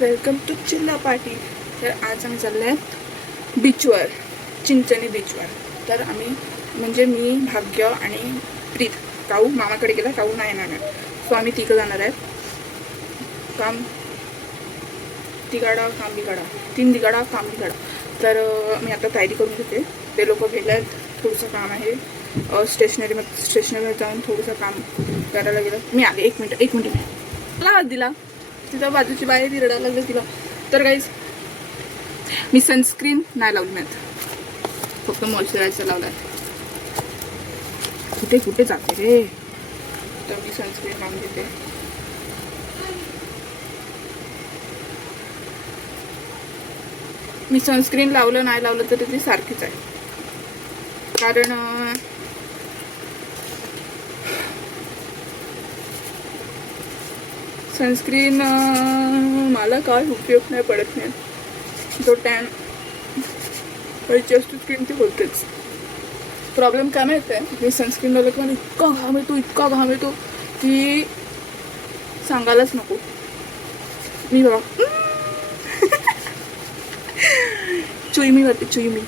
Welcome to चिल्ला party. तर आज आम्ही चाललो आहे बीचवर, चिंचणी बीचवर. तर आम्ही म्हणजे मी, भाग्य आणि प्रीत. काऊ मामाकडे गेला, काऊ नाही येणार. सो आम्ही तिघं जाणार आहेत. काम तिगाडा काम बिगाडा, 3 दिगाडा काम बिगाडा. तर मी आता तयारी करून घेते. ते लोक गेले आहेत, थोडंसं काम आहे स्टेशनरीमध्ये जाऊन थोडंसं काम करायला गेलं. मी आले, एक मिनिट आवाज दिला. तिथं बाजूची बाहेर रडायला लागलं तिला. तर गाईज मी सनस्क्रीन नाही लावली नाहीत, फक्त मॉइश्चरायझर लावला आहे. कुठे जाते रे. तर मी सनस्क्रीन लावून घेते. मी सनस्क्रीन लावलं नाही लावलं तर ती सारखीच आहे. कारण सनस्क्रीन मला काय उपयोग नाही पडत नाही. तो टॅन पैसे असतो स्क्रीन ती होतेच. प्रॉब्लेम काय माहिती आहे, मी सनस्क्रीन लावलं की मला इतका घाम येतो की सांगायलाच नको. मी बघा चुईमी करते चुईमी.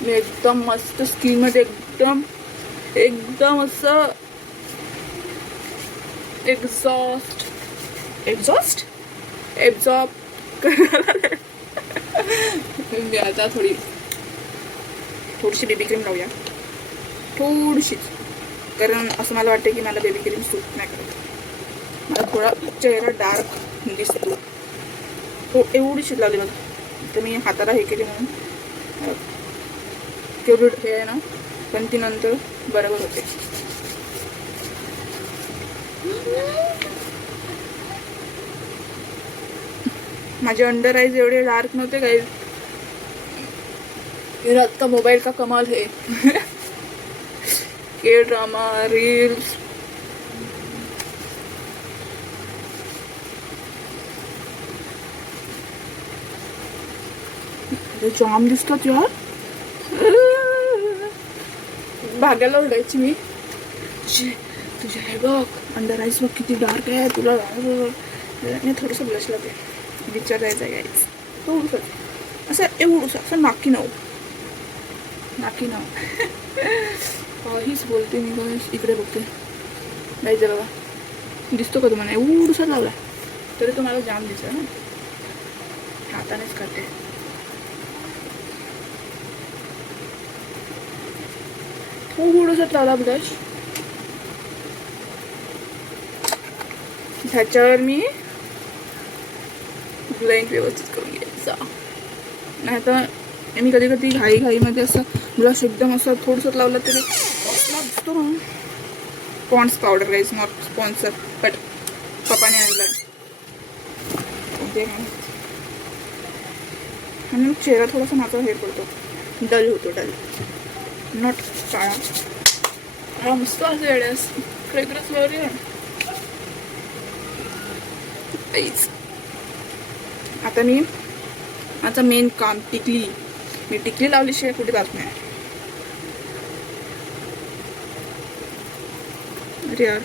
मी एकदम मस्त स्किनमध्ये एकदम असं एक्झॉस्ट मी आता थोडीशी बेबी क्रीम लावूया, थोडीशीच. कारण असं मला वाटतं की मला बेबी क्रीम सूट नाही करत. मला थोडा चेहरा डार्क दिसतो. हो, एवढीशीच लावली बघा. तर मी हाताला हे केली म्हणून केवढी हे आहे ना, पण ती नंतर बरोबर होते. माझे अंडर आईज एवढे डार्क नव्हते गाइस. ये रात का मोबाइल का कमाल है. के ड्रामा रील्स. जाम दिसतात यार. भाग्याला ओरडायची मी, तुझे हे बघ अंडर आईज बघ किती डार्क आहे. तुला मी थोडंसं ब्लश लावते. विचार जायचं आहे गाईज, थोडंसं असं एवढंसं असं नाकी नाव काहीच बोलते मी. गाईज इकडे बघते जायचं बघा, दिसतो का तुम्हाला? एवढंसं लावला तरी तुम्हाला जाम दिसतं ना. हातानेच करते. थोडंसं लावला ब्लश. ह्याच्यावर मी ब्लेंड व्यवस्थित करून घ्यायचा. नाही तर मी कधी घाईमध्ये असं ब्लश एकदम असं थोडंसं लावलं तरी दिसतो ना. Ponds powder guys, not sponsor, but पप्पाने आणलं आणि चेहरा थोडासा माझा हे पडतो, डल होतो. नॉट काळा. हा मस्त असं येड्यास फ्रेग्रन्स वगैरे आहे. आता मी माझं मेन काम टिकली. मी टिकली लावल्याशिवाय कुठे जात नाही. अरे यार,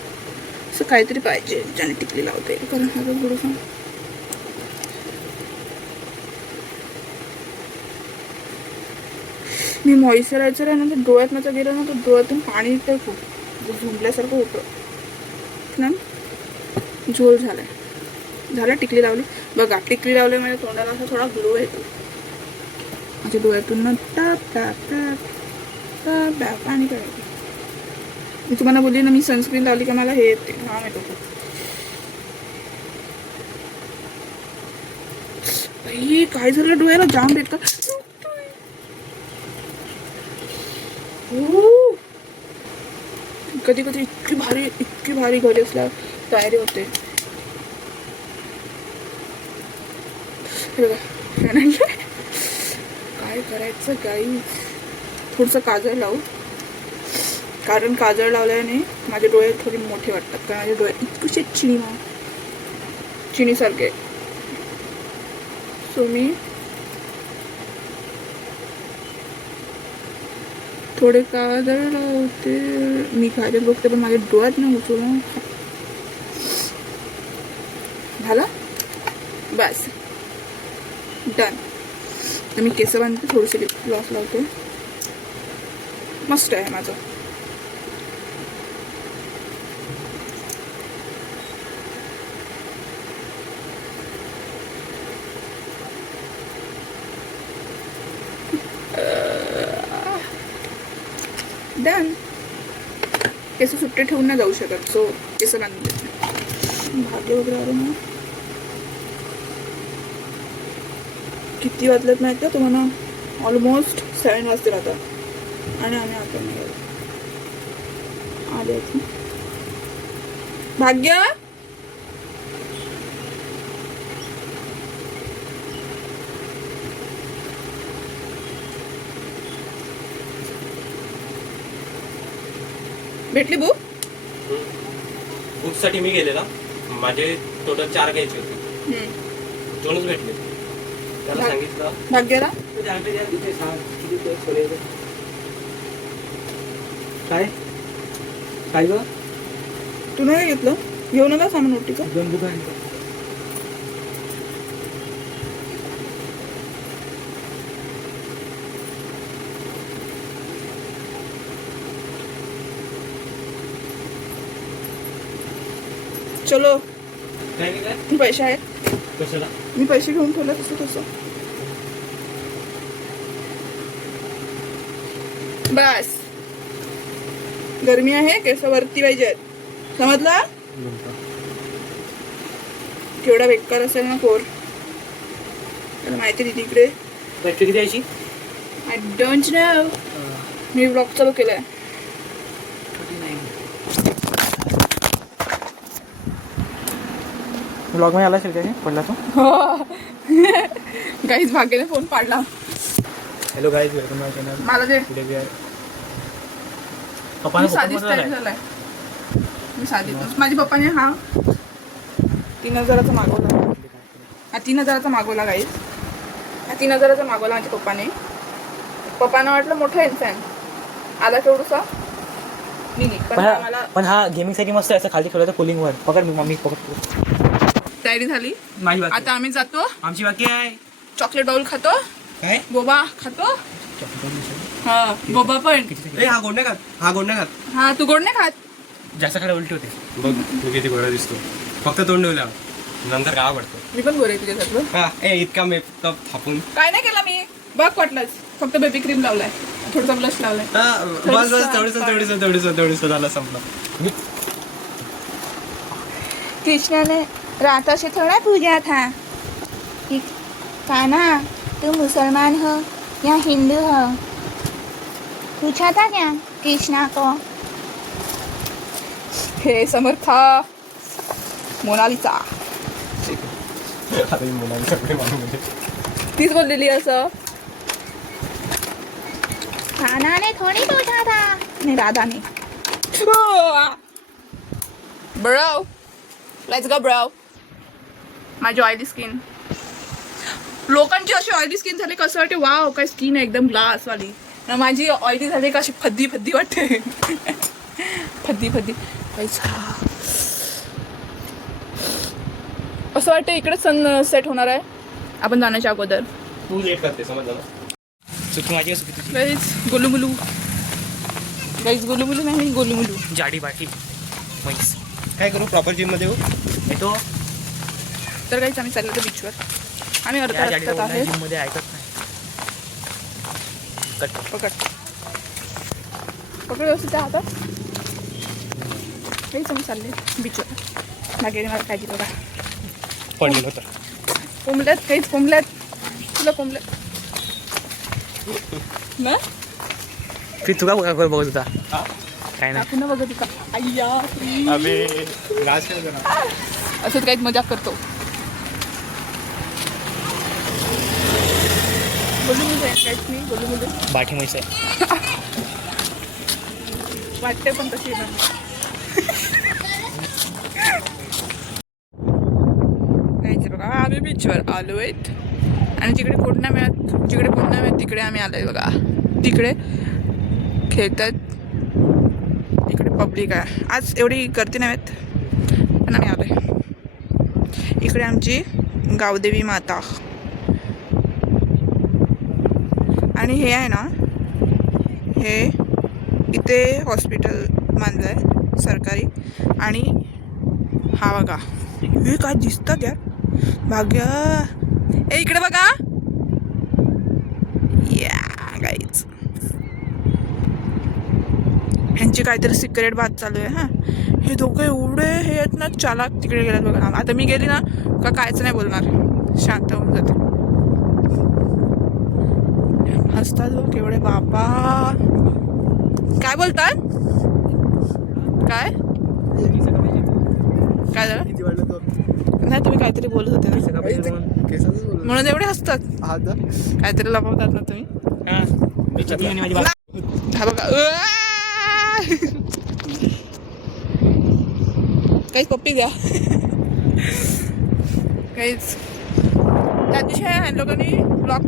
असं काहीतरी पाहिजे ज्याने टिकली लावता येईल. कारण हा थोडंसं मी मॉइश्चरायझर आहे ना, तर डोळ्यात माझं गेलं ना, तर डोळ्यातून पाणी येतं, खूप झुंबल्यासारखं होतं ना. झोल झाला. टिकली लावली बघा. टिकली लावली म्हणजे तोंडाला असा थोडा ग्लो येतो. माझ्या डोळ्यातून ना टाप पाणी पडायचं. मी तुम्हाला बोलली ना, मी सनस्क्रीन लावली का मला हे येते, घाम येतो खूप. काय झालं डोळ्याला? जाम भेटतं. कधी इतकी भारी घरी असल्यावर तयारी होते. काय करायचं गाईज, थोडंसं काजळ लावू. कारण काजळ लावल्याने माझे डोळे थोडे मोठे वाटतात. कारण माझे डोळे इतकेसे चिनीसारखे. सो मी थोडे काजळ लावते. मी काजळ बघते पण माझ्या डोळ्यात नाही घुसवलं. झाला बस डन. तर मी केस बांधते, थोडीशी लिप ग्लॉस लावते. मस्त आहे माझं. डन. केस सुट्टे ठेवून नाही जाऊ शकत, सो केस बांधून देते. भाग्य वगैरे आलं ना. किती वाजलेत माहिती आहे तुम्हाला? ऑलमोस्ट 7 वाजतील आता. आणि आम्ही आता नाही आले. भाग्य भेटली बुक? बुकसाठी मी गेलेला. माझे टोटल 4 घ्यायचे होते. 2च भेटले. त्याला सांगितलं भाग्याला काय काय ग? तू नाही घेतलं? घेऊ नका सामान ओटीचं. 2 बुक आहे. चलो. काय काय काय पैसे आहेत. कशाला? मी पैसे घेऊन ठेवले तसं. बस. गरमी आहे, केस वरती पाहिजेत. समजला? केवढा बेकार असेल ना कोर. त्याला माहिती आहे तिकडे. बॅटरी किती यायची? I don't know. Me blog चालू केलाय. ब्लॉग मध्ये आला असेल काय पडला तो? गाईज भाग्याने फोन पाडला. हॅलो गाईज, वेलकम माय चॅनल. मला दे. टुडे वी आर मी साधी स्टाईल झालाय. मी साधी. माझ्या पप्पाने हा 3000चा मागवला. हा 3000चा मागवला गाईज. हा 3000चा मागवला माझ्या पप्पाने. पप्पानं वाटलं मोठा इन्फॅन आला केवढूसा मिनी. पण हा गेमिंग साठी मस्त आहे. असं खाली ठेवलं तर कूलिंग वर. पकड मी मम्मी पकड. तयारी झाली. माझी बाकी. आता आम्ही जातो. आमची बाकी आहे. चॉकलेट बाउल खातो. काय? बोबा खातो. हा बोबा पण. हा गोड नाही खात. हा गोड नाही खात. हा तू गोड नाही खात. जास्त खायला उलटी होते. बघ तू किती गोरा दिसतो. फक्त तोंड ठेवल्या नंतर काय आवडतं. मी पण गोरे तुझ्यासारखं. हा इतका मेकअप थापून. काय नाही केला मी. बघ वाटलंच. फक्त बेबी क्रीम लावलाय, थोडंसं ब्लश लावलाय. बस तेवढीच झालं, संपलं. कृष्णा ने राता से थोड़ा पूछा था कि कान्हा तुम मुसलमान हो या हिंदू हो. पूछा था क्या कृष्णा को? हे समर्था मोनालिसा आता मुलांनी सगळे मानून तीच बोललेली असं. कान्हा ने थोड़ी पूछा था. नहीं राधा ने. Bro let's go bro. माझी ऑइली स्किन. लोकांची अशी ऑइली स्किन झाली कसं वाटते, वाव काय स्किन आहे एकदम ग्लास वाली. माझी ऑइली झाली का अशी फद्दी फद्दी वाटते. फद्दी फद्दी असं वाटतं इकडे सन सेट होणार आहे आपण जाण्याच्या अगोदर. तू लेट करते समजलं ना. चुकी माझी असू तुझी. गाईज गोलूमुलू. गाईज गोलूमुलू नाही गोलूमुलू. जाडी बाटी म्हैस. काय करू प्रॉपर जिम मध्ये येतो. तर गाईज आम्ही चाललो होतो बीचवर. आम्ही अर्धा रस्त्यात आहे. जिम मध्ये ऐकत नाही. पकड पकड व्यवस्थित त्या हातात. काहीच आम्ही चालले बीचवर. मागे मला काय दिलं बघा. पडलेलं होतं. कोंबल्यात काहीच कोंबल्यात. तुला कोंबल्यात ना. तुला बघत होता काय नाही. पुन्हा बघत होता. अय्या असंच काहीच मजाक करतो. बोलू मुलं काहीच नाही. बोलू मुलं बाठी म्हैस आहे. वाटते पण तशी काहीच बघा. आम्ही बीचवर आलो आहेत आणि जिकडे कोण नाही मिळत तिकडे आम्ही आलोय बघा. तिकडे खेळतात. इकडे पब्लिक आहे. आज एवढी गर्दी नाही आहेत पण आम्ही आलोय. इकडे आमची गावदेवी माता. आणि हे आहे ना, हे इथे हॉस्पिटल बांधलं आहे सरकारी. आणि हा बघा, हे काय दिसतात यार. भाग्य ए इकडे बघा. या गाईच, ह्यांची काहीतरी सिक्रेट बात चालू आहे. हां, हे दोघं एवढे हे आहेत ना चालाक. तिकडे गेल्यात बघा. आता मी गेली ना का कायच नाही बोलणार, शांत होऊन जाते. हसतात बघ केवढे बाबा. काय बोलतात? काय काय झालं? नाही तुम्ही काहीतरी बोलत होते ना म्हणून एवढे हसतात. काहीतरी लपवतात ना तुम्ही. हा बघा काहीच पप्पी घ्या. काहीच त्या दिवशी ह्या लोकांनी ब्लॉग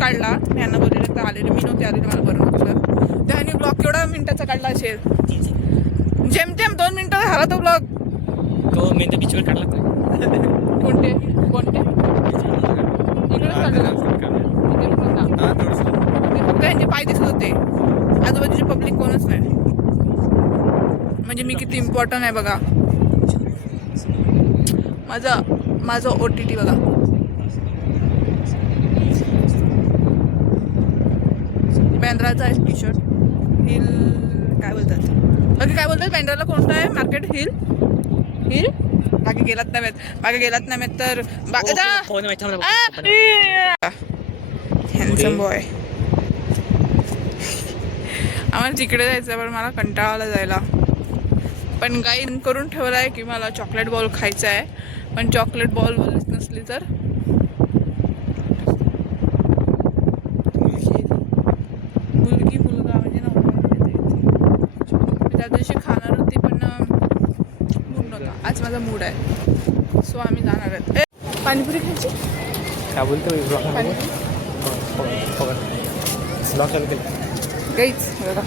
काढला. मी यांना बोललेलं तर आलेले, मी नव्हते आलेले, मला बरं नव्हतं. त्याने ब्लॉग केवढा मिनिटाचा काढला असेल, जेमतेम 2 मिनिटं झाला तो ब्लॉग. तो मी त्या बीचवर काढला. कोणते कोणते इकडेच काढला. फक्त यांचे पाय दिसत होते, आजूबाजूची पब्लिक कोणच नाही. म्हणजे मी किती इम्पॉर्टंट आहे बघा. माझं OTT बघा. बँड्राचा आहे टी शर्ट. हिल काय बोलतात बाकी, काय बोलतात बँड्राला कोणतं आहे मार्केट? हिल हिल बाकी गेलात नाही तर हॅन्डसम बॉय. आम्हाला तिकडे जायचं पण मला कंटाळाला जायला. पण काही करून ठेवलं आहे की मला चॉकलेट बॉल खायचा आहे. पण चॉकलेट बॉल नसली तर मुलगा म्हणजे त्या दिवशी खाणार होती पण मूड नव्हता. आज माझा मूड आहे, सो आम्ही जाणार आहेत. पाणीपुरी खायची. काय बोलतो काहीच बघा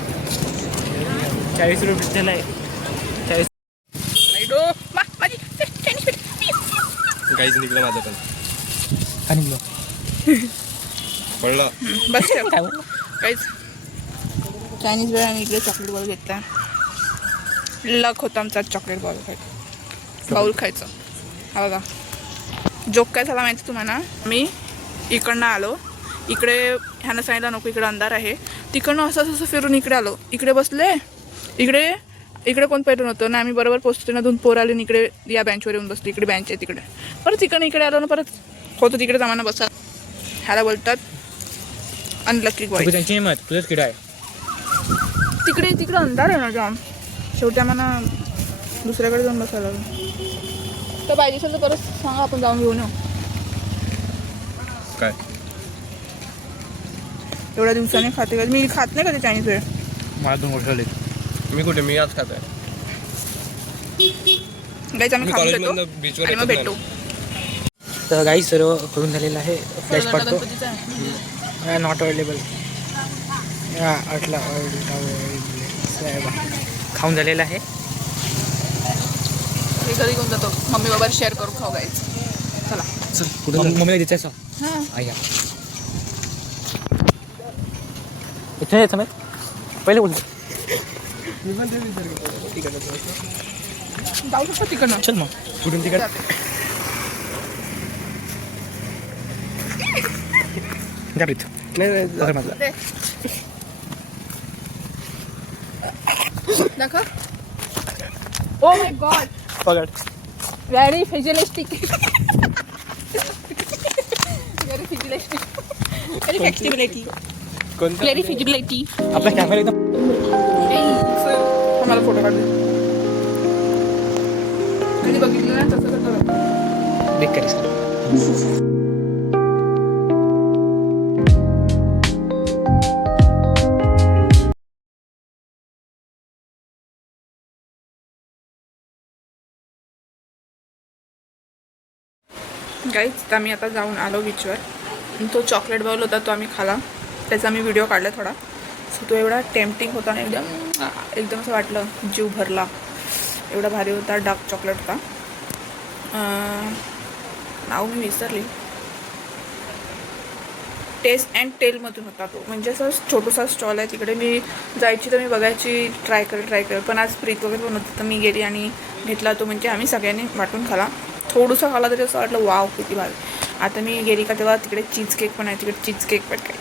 40 रुपये त्याला आहे. काहीच निघलं माझं पण. आणि पडलं बस काहीच चायनीज वेळ आणि इकडे चॉकलेट बॉल घेतला. लक होता आमचा चॉकलेट बॉल बाउल खायचं. हा बघा जोक काय झाला माहिती तुम्हाला. मी इकडनं आलो, इकडे ह्यानं सांगितलं नको इकडे अंधार आहे. तिकडनं असं फिरून इकडे आलो, इकडे बसले. इकडे कोण पहिलं नव्हतं ना. आम्ही बरोबर पोचतो ना, 2 पोर आले इकडे या बेंचवर येऊन बसली. इकडे बेंच आहे तिकडे. परत इकडे आलो ना, परत होतो तिकडे जमाना बसा. ह्याला बोलतात अनलकी बॉय. त्यांची हिंमत तुझंच किडा आहे. तिकडे अंधार आहे ना जाम. शेवटी आम्हाला दुसऱ्याकडे जाऊन बसायला लागलं. तर पाहिजे असेल तर परत सांगा, आपण जाऊन घेऊन येऊ. काय एवढ्या दिवसाने खाते का? मी खात नाही कधी चायनीज वेळ. मला 2 वर्ष झाले. मी कुठे, मी आज खात आहे. गाईच आम्ही खाऊन घेतो बीचवर आणि मग भेटू. तर गाई सर्व करून झालेलं आहे. फ्लॅश पडतो नॉट अवेलेबल. खाऊन झालेलं आहे. हे घरी घेऊन जातो, मम्मी बाबा शेअर करून खाऊ गाईच. चला चल कुठं मम्मीला द्यायचं असं. हां आया इथे यायचं नाही पहिले बोलतो. जाऊ शकतो तिकडनं. चल मग कुठून तिकडे जा प्रीत. नाही माझा दाखव. ओ माय गॉड, पकड. व्हेरी फिजिलिस्टिक. व्हेरी फिजिलिस्टिक. Very flexibility. Very feasibility. आपला कॅमेरा एकदम मला फोटो काढले. कधी बघितलं ना तसं करतो. देख करीस. गाईज तर आम्ही आता जाऊन आलो बीचवर. तो चॉकलेट बाउल होता तो आम्ही खाला, त्याचा मी व्हिडिओ काढला थोडा. सो तो एवढा टेम्पटिंग होता ना, एकदम असं वाटलं जीव भरला. एवढा भारी होता. डार्क चॉकलेट होता. नाव मी विसरले. टेस्ट अँड टेलमधून होता तो, म्हणजे असं छोटूसा स्टॉल आहे तिकडे. मी जायची तर मी बघायची, ट्राय कर. पण आज प्रीत वगैरे पण होती तर मी गेली आणि घेतला तो. म्हणजे आम्ही सगळ्यांनी वाटून खाला. थोडंसं खाला तरी असं वाटलं वाव किती भारी. आता मी गेली का तेव्हा तिकडे चीज केक पण आहे, तिकडे चीज केक पण काय